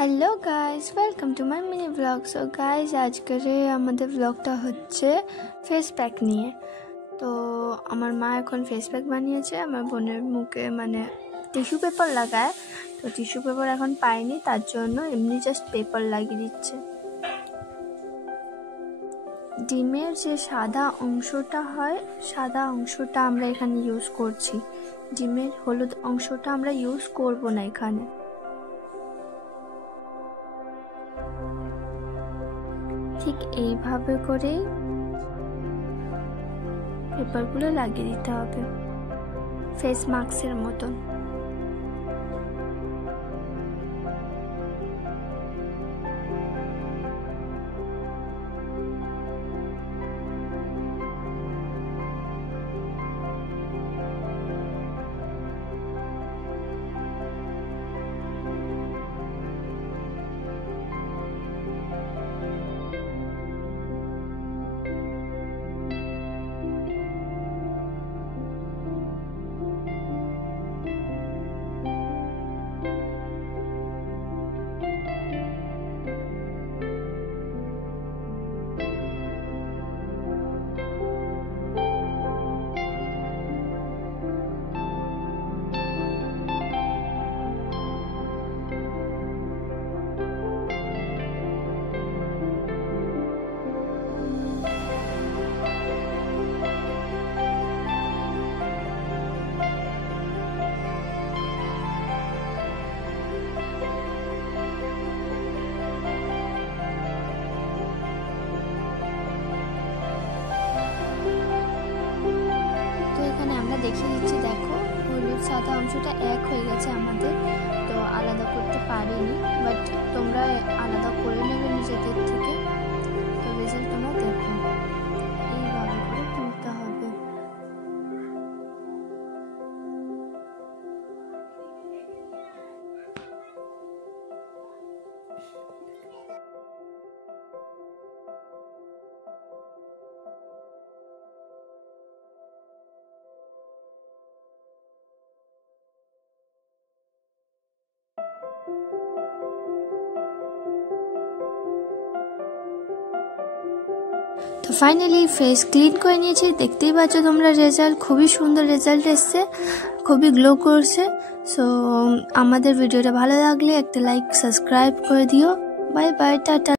Hello guys, welcome to my mini blog. So guys, আজকের আমাদের ব্লগটা হচ্ছে ফেস প্যাক নিয়ে। তো আমার মা এখন ফেস প্যাক বানিয়েছে। আমার বোনের মুখে টিস্যু পেপার লাগায়, তো টিস্যু পেপার এখন পাইনি, তার জন্য এমনি জাস্ট পেপার লাগিয়ে দিচ্ছে। ডিমের যে সাদা অংশটা হয়, সাদা অংশটা আমরা এখানে ইউজ করছি। ডিমের হলুদ অংশটা আমরা ইউজ করব না এখানে। ঠিক এইভাবে করেই পেপারগুলো লাগিয়ে দিতে হবে, ফেস মাস্কের মতন। দেখিয়ে দিচ্ছি, দেখো হলুদ সাদা অংশটা এক হয়ে গেছে আমাদের, তো আলাদা করতে পারিনি, বাট তোমরা আলাদা করে নেবে নিজেদের থেকে। তো রেজাল্ট তোমরা দেখো, এইভাবে করে তুলতে হবে। তো ফাইনালি ফেস ক্লিন করে নিয়েছি, দেখতেই পাচ্ছ তোমরা রেজাল্ট, খুবই সুন্দর রেজাল্ট এসছে, খুবই গ্লো করছে। সো আমাদের ভিডিওটা ভালো লাগলে একটা লাইক সাবস্ক্রাইব করে দিও। Bye bye, tata.